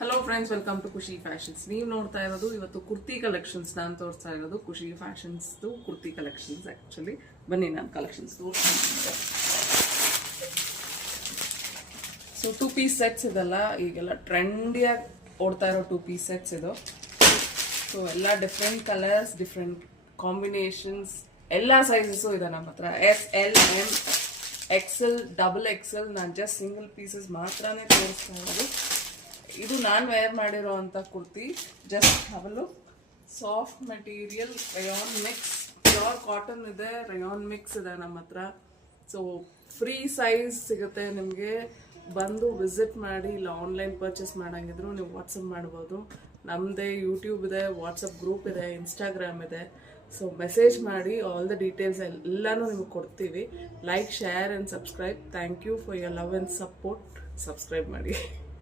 Hello friends, welcome to ಖುಷಿ fashions. ನೀವು ನೋಡ್ತಾ ಇರೋದು ಇವತ್ತು ಕುರ್ತಿ ಕಲೆಕ್ಷನ್ಸ್. ನಾನು ತೋರಿಸ್ತಾ ಇರೋದು ಖುಷಿ ಫ್ಯಾಷನ್ಸ್ದು ಕುರ್ತಿ ಕಲೆಕ್ಷನ್ಸ್. ಆ್ಯಕ್ಚುಲಿ ಬನ್ನಿ ನಾನು ಕಲೆಕ್ಷನ್ಸ್ ತೋರಿಸ್ತೀನಿ. ಸೊ 2 ಪೀಸ್ ಸೆಟ್ಸ್ ಇದೆಲ್ಲ ಈಗೆಲ್ಲ ಟ್ರೆಂಡಿಯಾಗಿ ಓಡ್ತಾ ಇರೋ 2 ಪೀಸ್ ಸೆಟ್ಸ್ ಇದು. ಸೊ ಎಲ್ಲ ಡಿಫ್ರೆಂಟ್ ಕಲರ್ಸ್, ಡಿಫ್ರೆಂಟ್ ಕಾಂಬಿನೇಷನ್ಸ್, ಎಲ್ಲ ಸೈಜಸ್ಸು ಇದೆ ನಮ್ಮ ಹತ್ರ. SL, M, XL, XXL. ನಾನು ಜಸ್ಟ್ ಸಿಂಗಲ್ ಪೀಸಸ್ ಮಾತ್ರನೇ ತೋರಿಸ್ತಾ ಇರೋದು. ಇದು ನಾನು ವೇರ್ ಮಾಡಿರೋ ಅಂಥ ಕುರ್ತಿ. ಜಸ್ಟ್ ಅವಲು soft material, rayon mix, pure cotton ಇದೆ, ರಯಾನ್ ಮಿಕ್ಸ್ ಇದೆ ನಮ್ಮ ಹತ್ರ. ಸೊ ಫ್ರೀ ಸೈಜ್ ಸಿಗುತ್ತೆ ನಿಮಗೆ. ಬಂದು ವಿಸಿಟ್ ಮಾಡಿ, ಇಲ್ಲ ಆನ್ಲೈನ್ ಪರ್ಚೇಸ್ ಮಾಡಂಗಿದ್ರು ನೀವು ವಾಟ್ಸಪ್ ಮಾಡ್ಬೋದು. ನಮ್ಮದೇ ಯೂಟ್ಯೂಬ್ ಇದೆ, ವಾಟ್ಸಪ್ ಗ್ರೂಪ್ ಇದೆ, ಇನ್ಸ್ಟಾಗ್ರಾಮ್ ಇದೆ. ಸೊ ಮೆಸೇಜ್ ಮಾಡಿ, ಆಲ್ ದ ಡೀಟೇಲ್ಸ್ ಎಲ್ಲನೂ ನಿಮಗೆ ಕೊಡ್ತೀವಿ. Like, share and subscribe. Thank you for your love and support. Subscribe ಮಾಡಿ.